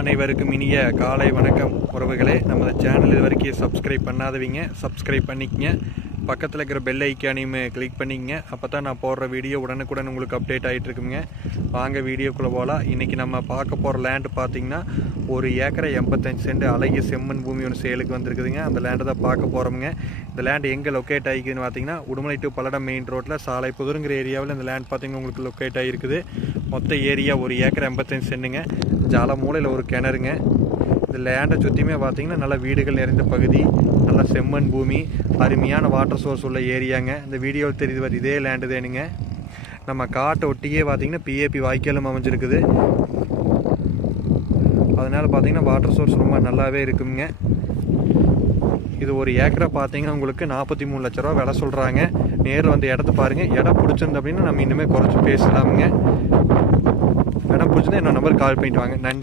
அனைவருக்கும் இனிய காலை வணக்கம் உறவுகளே. நமது சேனல் இது வரைக்கும் சப்ஸ்கிரைப் பண்ணாதவங்க சப்ஸ்கிரைப் பண்ணிக்கங்க. பக்கத்தில் இருக்கிற பெல் ஐக்கானையும் கிளிக் பண்ணிக்கங்க. அப்போ தான் நான் போடுற வீடியோ உடனுக்குடன் உங்களுக்கு அப்டேட் ஆகிட்டு இருக்குங்க. வாங்க வீடியோக்குள்ளே போகலாம். இன்றைக்கி நம்ம பார்க்க போகிற லேண்டு பார்த்திங்கன்னா 1 ஏக்கரை 85 சென்ட் அழகிய செம்மண் பூமி ஒன்று சேலுக்கு வந்திருக்குதுங்க. அந்த லேண்டை தான் பார்க்க போகிறோமுங்க. இந்த லேண்டு எங்கே லொக்கேட் ஆகிக்குதுன்னு பார்த்தீங்கன்னா உடுமலை டு பல்லடம் மெயின் ரோட்டில் சாலை புதுருங்கிற ஏரியாவில் இந்த லேண்ட் பார்த்திங்கன்னா உங்களுக்கு லொக்கேட் ஆகிருக்குது. மொத்த ஏரியா 1 ஏக்கர் 85 சென்ட்டுங்க. ஜால மூலையில் ஒரு கிணறுங்க. இந்த லேண்டை சுற்றியுமே பார்த்தீங்கன்னா நல்ல வீடுகள் நிறைந்த பகுதி, நல்ல செம்மண் பூமி, அருமையான வாட்டர் சோர்ஸ் உள்ள ஏரியாங்க. இந்த வீடியோவில் தெரியுது இதே லேண்டு தேனுங்க. நம்ம காட்டை ஒட்டியே பார்த்தீங்கன்னா பிஏபி வாய்க்காலும் அமைஞ்சிருக்குது. அதனால் பார்த்தீங்கன்னா வாட்டர் சோர்ஸ் ரொம்ப நல்லாவே இருக்குங்க. இது 1 ஏக்கரை பார்த்தீங்கன்னா உங்களுக்கு 43 லட்ச ரூபா விலை சொல்கிறாங்க. நேரில் வந்து இடத்த பாருங்கள். இடம் பிடிச்சிருந்து அப்படின்னா நம்ம இன்னுமே குறைச்சி பேசலாமுங்க. இடம் பிடிச்சிருந்தா என்னோட நம்பருக்கு கால் பண்ணிட்டு வாங்க. நன்றி.